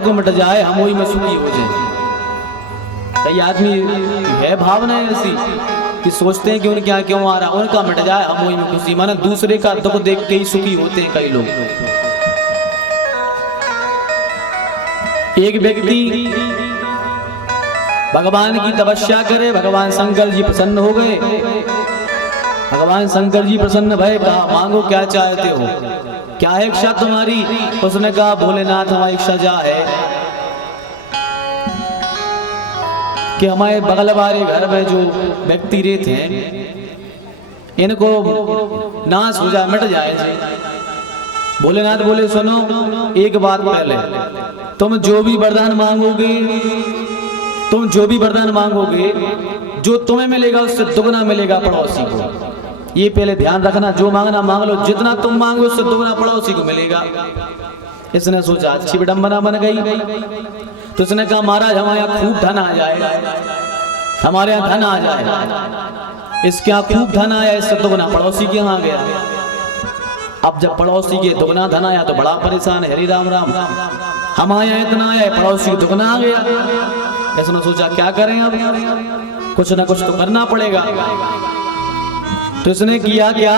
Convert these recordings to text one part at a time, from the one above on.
को मिट जाए हम वही में सुखी हो जाए। कई आदमी है भावना ऐसी कि सोचते हैं कि उनके यहाँ क्यों आ रहा, उनका मिट जाए हम वही में खुशी। माना दूसरे का दुख देख के ही सुखी होते हैं कई लोग। एक व्यक्ति भगवान की तपस्या करे, भगवान शंकर जी प्रसन्न हो गए। भगवान शंकर जी प्रसन्न भय, कहा मांगो क्या चाहते हो, क्या है इच्छा तुम्हारी। उसने कहा भोलेनाथ हमारी इच्छा जा है कि हमारे बगल वाले घर में जो व्यक्ति रहते हैं इनको नाश हो जाए, मिट जाए। भोलेनाथ बोले सुनो एक बात, पहले तुम जो भी वरदान मांगोगे, तुम जो भी वरदान मांगोगे जो तुम्हें मिलेगा उससे दुगना मिलेगा पड़ोसी को। ये पहले ध्यान रखना, जो मांगना मांग लो, जितना तुम मांगो उससे दुगना पड़ोसी को मिलेगा। इसने सोचा अच्छी विडंबना बन गई। तो उसने कहा महाराज हमारे यहाँ खूब धन आ जाए, हमारे यहाँ धन आ जाए। इसके यहाँ खूब धन आया, इससे दुगना पड़ोसी के यहाँ गया। अब जब पड़ोसी के दुगना धन आया तो बड़ा परेशान है, हरि राम राम, हमारे यहाँ इतना आया, पड़ोसी के दुगना आ गया। इसने सोचा क्या करें, अब कुछ ना कुछ तो करना पड़ेगा। तो इसने किया क्या,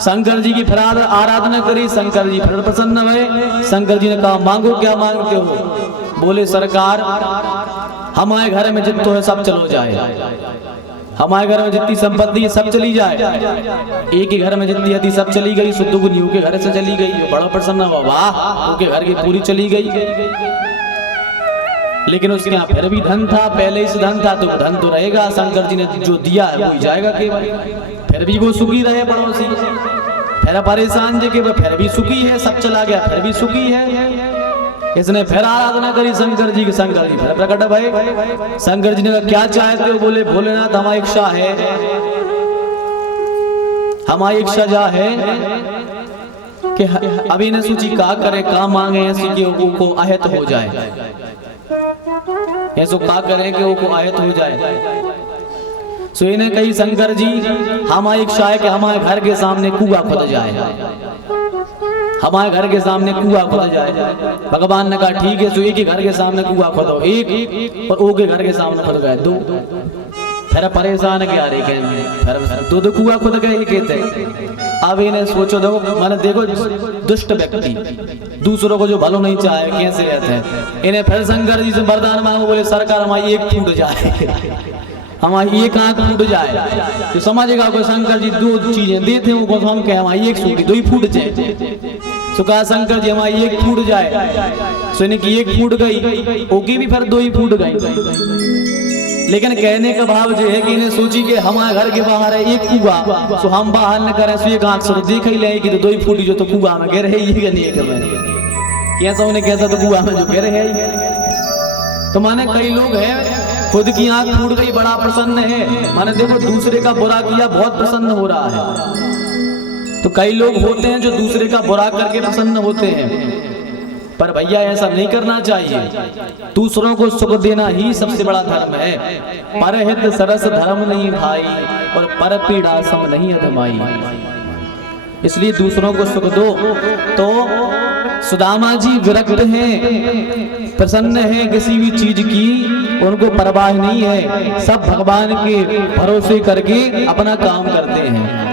शंकर जी की फिर आराधना करी। शंकर जी फिर प्रसन्न हुए। शंकर जी ने कहा मांगो क्या मांगते हो। बोले सरकार हमारे घर में जितना है सब चलो जाए, हमारे घर में जितनी संपत्ति है सब चली जाए। एक ही घर में जितनी थी सब चली गई, सुदुगुनियों के घर से चली गई। बड़ा प्रसन्न हुआ, वाह उनके घर की पूरी चली गई। लेकिन उसके यहाँ फिर भी धन था, पहले से धन था तो धन तो रहेगा, शंकर जी ने जो दिया है वही जाएगा केवल। फिर भी वो सुखी रहे पड़ोसी, फिर परेशान जे के फिर भी सुखी है, सब चला गया फिर भी सुखी है। इसने फिर आराधना करी शंकर जी की। शंकर जी फिर प्रकट भये। शंकर जी ने कहा क्या चाहते हो। बोले भोलेनाथ हमारी इच्छा है, हमारी इच्छा जा है कि अभी ने सूची का करे, का मांगे ऐसी कि वो आहत हो जाए, ऐसो का करें कि वो आयत हो जाए। सो इन्हें कही शंकर जी हमारी इच्छा है कि हमारे घर के सामने कुआं खुद जाए, हमारे घर के सामने कुआं खुद जाए। भगवान ने कहा ठीक है। सो एक ही घर के सामने कुआं खोदो, एक और ओ के घर के सामने खुद गए दो। फिर परेशान क्या रे, फिर दो कुआं खुद गए कहते। अब इन्हें सोचो, देखो मैंने देखो दुष्ट व्यक्ति दूसरों को जो भलो नहीं चाहे कैसे रहते हैं। इन्हें फिर शंकर जी से वरदान मांगो। बोले सरकार हमारी एक फूट जाए, हमारी एक आंख फूट जाए। तो समझेगा को शंकर जी दो चीजें देते वो हम कहे हमारी एक सूटी दो ही फूट जाए। तो कहा शंकर जी हमारी एक फूट जाए। सुनी की एक फूट गई, ओकी भी फिर दो ही फूट गई। लेकिन कहने का भाव जो है कि इन्हें सोची कि हमारे घर के बाहर है एक कुआं, तो हम बाहर न करें, सो एक आंख से तो देख ही ले कि तो दो ही फूटी जो तो कुआं में गिर है ये नहीं कैसा उन्हें कैसा तो कुआं में जो गिर है। तो माने कई लोग हैं खुद की आंख फूट गई बड़ा प्रसन्न है, माने देखो दूसरे का बुरा किया बहुत प्रसन्न हो रहा है। तो कई लोग होते हैं जो दूसरे का बुरा करके प्रसन्न होते हैं, पर भैया ऐसा नहीं करना चाहिए। दूसरों को सुख देना ही सबसे बड़ा धर्म है। परहित सरस धर्म नहीं भाई, और पर पीड़ा सम नहीं अधमाई। इसलिए दूसरों को सुख दो। तो सुदामा जी विरक्त हैं, प्रसन्न हैं किसी भी चीज की, उनको परवाह नहीं है, सब भगवान के भरोसे करके अपना काम करते हैं।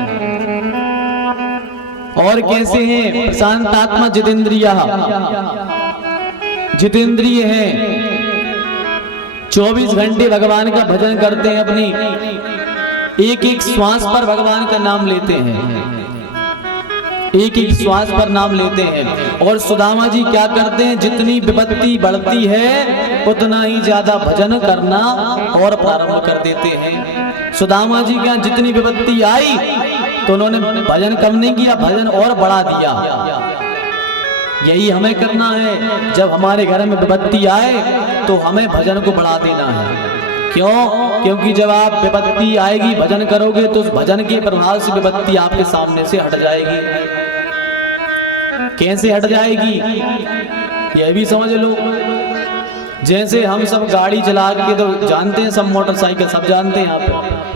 और कैसे हैं, प्रशांतात्मा जितेंद्रिय, जितेंद्रिय हैं, 24 घंटे भगवान का भजन करते हैं, अपनी एक एक श्वास पर भगवान का नाम लेते हैं, एक एक श्वास पर नाम लेते हैं। और सुदामा जी क्या करते हैं, जितनी विपत्ति बढ़ती है उतना ही ज्यादा भजन करना और प्रारंभ कर देते हैं। सुदामा जी क्या जितनी विपत्ति आई तो उन्होंने भजन कम नहीं किया, भजन और बढ़ा दिया। यही हमें करना है, जब हमारे घर में विपत्ति आए तो हमें भजन को बढ़ा देना है। क्यों? क्योंकि जब आप विपत्ति आएगी भजन करोगे तो उस भजन के प्रभाव से विपत्ति आपके सामने से हट जाएगी। कैसे हट जाएगी यह भी समझ लो। जैसे हम सब गाड़ी चला के तो जानते हैं, सब मोटरसाइकिल सब जानते हैं आप,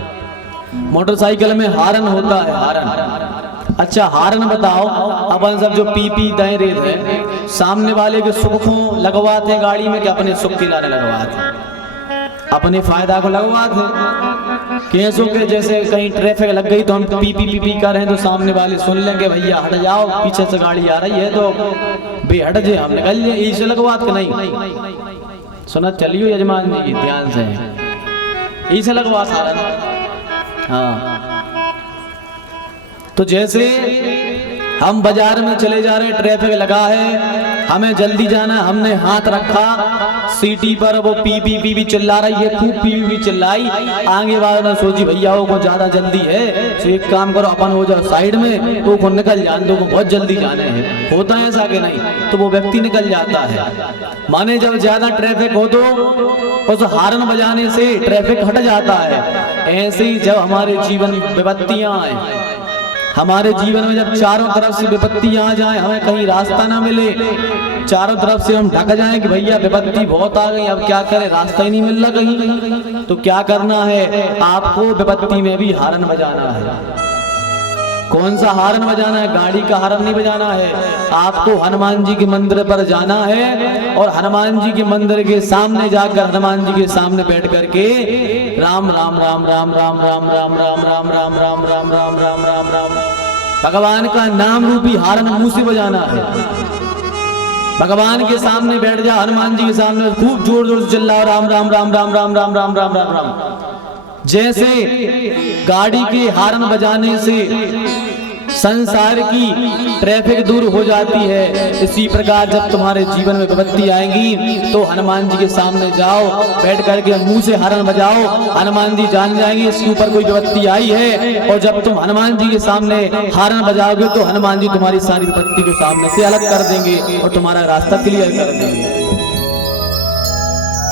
मोटरसाइकिल में हारन होता है, हारन। अच्छा हारन बताओ, अपन सब जो पी दे रहे थे सामने वाले के सुख को लगवाते हैं गाड़ी में कि अपने सुख के लाने लगवाते हैं, अपने फायदा को लगवाते हैं। कैसों के जैसे कहीं ट्रैफिक लग गई तो हम पी पी पी पी कर रहे हैं तो सामने वाले सुन लेंगे भैया हट जाओ, पीछे से गाड़ी आ रही है तो बेहट जे हम निकल जाए, इसे लगवात के नहीं सुना। चलियो यजमान जी ध्यान से, इसे लगवा सारा। हाँ, तो जैसे हम बाजार में चले जा रहे, ट्रैफिक लगा है, हमें जल्दी जाना, हमने हाथ रखा सीटी पर, वो पी पी पी भी चिल्ला रही है, खूब पी पी चिल्लाई, आगे वाले ने सोची भैया वो को ज्यादा जल्दी है तो एक काम करो अपन हो जाओ साइड में, तो को निकल जाने दो, बहुत जल्दी जाने हैं। होता है ऐसा कि नहीं? तो वो व्यक्ति निकल जाता है। माने जब ज्यादा ट्रैफिक हो तो उस हार्न बजाने से ट्रैफिक हट जाता है। ऐसे ही जब हमारे जीवन में विपत्तियां आए, हमारे जीवन में जब चारों तरफ से विपत्तियां आ जाए, हमें कहीं रास्ता ना मिले, चारों तरफ से हम ढक जाएं कि भैया विपत्ति बहुत आ गई, अब क्या करें, रास्ता ही नहीं मिल रहा कहीं, तो क्या करना है? आपको विपत्ति में भी हारन बजाना है। कौन सा हारन बजाना है? गाड़ी का हारन नहीं बजाना है। आपको हनुमान जी के मंदिर पर जाना है और हनुमान जी के मंदिर के सामने जाकर हनुमान जी के सामने बैठ करके राम राम राम राम राम राम राम राम राम राम राम राम राम राम राम राम भगवान का नाम रूपी हारन मुंह से बजाना है। भगवान के सामने बैठ जा, हनुमान जी के सामने खूब जोर जोर से चिल्लाओ राम राम राम राम राम राम राम राम राम राम। जैसे गाड़ी के हारन बजाने से संसार की ट्रैफिक दूर हो जाती है, इसी प्रकार जब तुम्हारे जीवन में विपत्ति आएंगी तो हनुमान जी के सामने जाओ, बैठ करके मुंह से हारन बजाओ, हनुमान जी जान जाएंगे इसके ऊपर कोई विपत्ति आई है। और जब तुम हनुमान जी के सामने हारन बजाओगे तो हनुमान जी तुम्हारी सारी विपत्ति को सामने से अलग कर देंगे और तुम्हारा रास्ता क्लियर कर देंगे,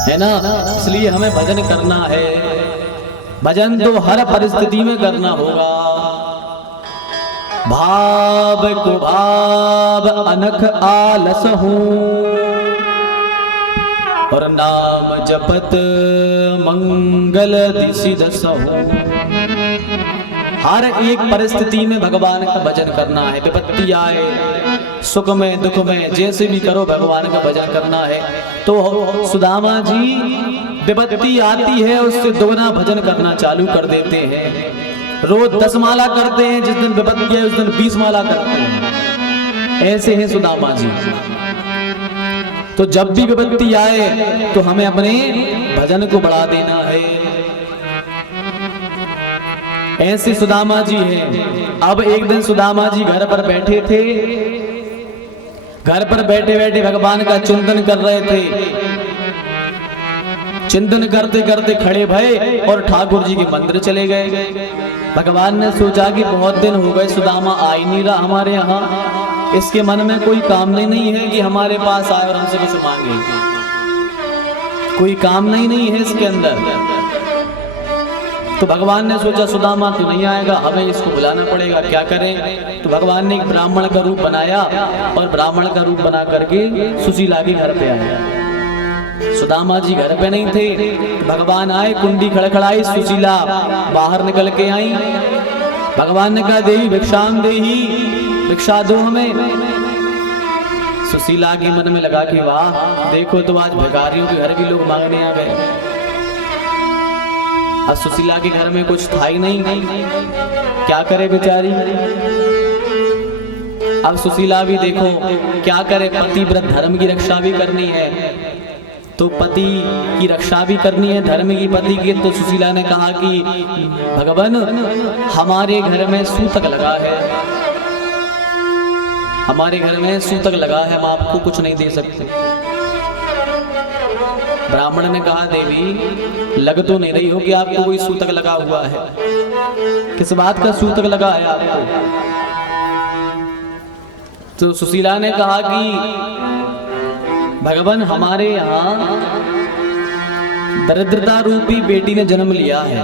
है ना? इसलिए हमें भजन करना है। भजन तो हर परिस्थिति में करना होगा। भाव को भाव अनख आलस हूँ और नाम जपत मंगल दिशि दस हूँ। हर एक परिस्थिति में भगवान का भजन करना है। विपत्ति आए, सुख में दुख में, जैसे भी करो भगवान का भजन करना है। तो सुदामा जी विपत्ति आती है उससे दोगुना भजन करना चालू कर देते हैं। रोज 10 माला करते हैं, जिस दिन विपत्ति है उस दिन 20 माला करते हैं। ऐसे हैं सुदामा जी। तो जब भी विपत्ति आए तो हमें अपने भजन को बढ़ा देना है। ऐसे सुदामा जी हैं। अब एक दिन सुदामा जी घर पर बैठे थे, घर पर बैठे बैठे भगवान का चिंतन कर रहे थे। चिंतन करते करते खड़े भये और ठाकुर जी के मंदिर चले गए। भगवान ने सोचा कि बहुत दिन हो गए सुदामा आ ही नहीं रहा हमारे यहाँ, इसके मन में कोई काम नहीं है कि हमारे पास आए और हमसे कुछ मांगे। कोई काम नहीं है इसके अंदर। तो भगवान ने सोचा सुदामा तो नहीं आएगा, हमें इसको बुलाना पड़ेगा, क्या करें? तो भगवान ने एक ब्राह्मण का रूप बनाया और ब्राह्मण का रूप बना करके सुशीला के घर पे आया। सुदामा जी घर पे नहीं थे, भगवान आए, कुंडी खड़खड़ाई, सुशीला बाहर निकल के आई। भगवान ने कहा देवी भिक्षाम देही, भिक्षा दो हमें। सुशीला के मन में लगा कि वाह, देखो तो आज भिखारियों के घर भी लोग मांगने आ गए। अब सुशीला के घर में कुछ था ही नहीं, क्या करे बेचारी। अब सुशीला भी देखो क्या करे, पतिव्रत धर्म की रक्षा भी करनी है, तो पति की रक्षा भी करनी है, धर्म की पति की। तो सुशीला ने कहा कि भगवान हमारे घर में सूतक लगा है, हमारे घर में सूतक लगा है, हम आपको कुछ नहीं दे सकते। ब्राह्मण ने कहा देवी लग तो नहीं रही हो कि आपको कोई सूतक लगा हुआ है, किस बात का सूतक लगा है आपको? तो सुशीला ने कहा कि भगवान हमारे यहाँ दरिद्रता रूपी बेटी ने जन्म लिया है,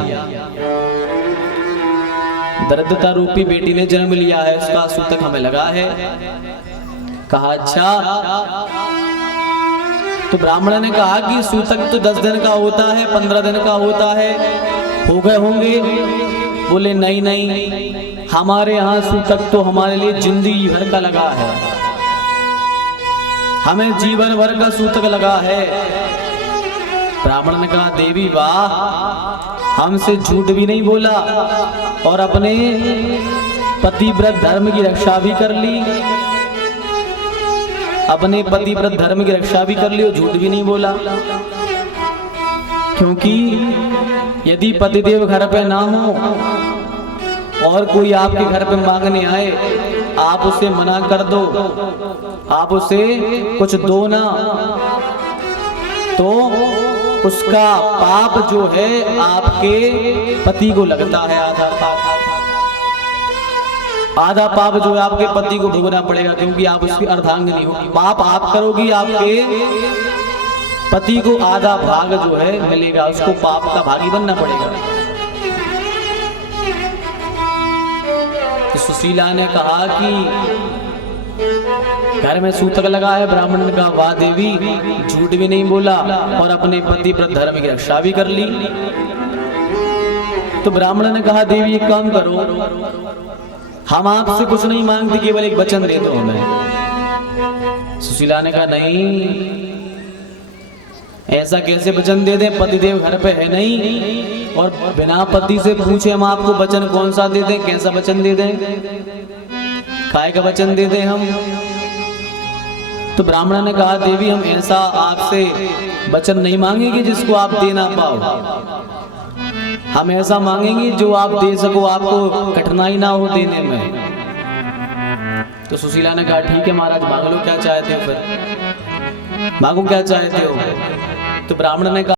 दरिद्रता रूपी बेटी ने जन्म लिया है, उसका सूतक हमें लगा है। कहा अच्छा। तो ब्राह्मण ने कहा कि सूतक तो 10 दिन का होता है, 15 दिन का होता है, हो गए होंगे। बोले नहीं नहीं, हमारे यहाँ सूतक तो हमारे लिए जिंदगी भर का लगा है। हमें जीवन भर का सूतक लगा है। ब्राह्मण ने कहा देवी वाह, हमसे झूठ भी नहीं बोला और अपने पतिव्रत धर्म की रक्षा भी कर ली, अपने पतिव्रत धर्म की रक्षा भी कर ली और झूठ भी नहीं बोला। क्योंकि यदि पतिदेव घर पे ना हो और कोई आपके घर पे मांगने आए, आप उसे मना कर दो, आप उसे कुछ दो ना, तो उसका पाप जो है आपके पति को लगता है। आधा पाप जो है आपके पति को भुगतना पड़ेगा, क्योंकि आप उसकी अर्धांगिनी हो। पाप आप करोगी, आपके पति को आधा भाग जो है मिलेगा, उसको पाप का भागी बनना पड़ेगा। तो सुशीला ने कहा कि घर में सूतक लगा है। ब्राह्मण ने कहा वाह देवी, झूठ भी नहीं बोला और अपने पति पर धर्म की रक्षा भी कर ली। तो ब्राह्मण ने कहा देवी एक काम करो, हम आपसे कुछ नहीं मांगते, केवल एक वचन दे दो हमें। सुशीला ने कहा नहीं, ऐसा कैसे वचन दे दें, पतिदेव घर पे है नहीं और बिना पति से पूछे हम आपको वचन कौन सा दे दें, कैसा वचन दे दें, काय का वचन दे दें हम। तो ब्राह्मण ने कहा देवी हम ऐसा आपसे वचन नहीं मांगेंगे जिसको आप दे ना पाओ, हम ऐसा मांगेंगे जो आप दे सको, आपको कठिनाई ना हो देने में। तो सुशीला ने कहा ठीक है महाराज, मांग लो क्या चाहते हो, फिर मांगो क्या चाहते हो। तो ब्राह्मण ने कहा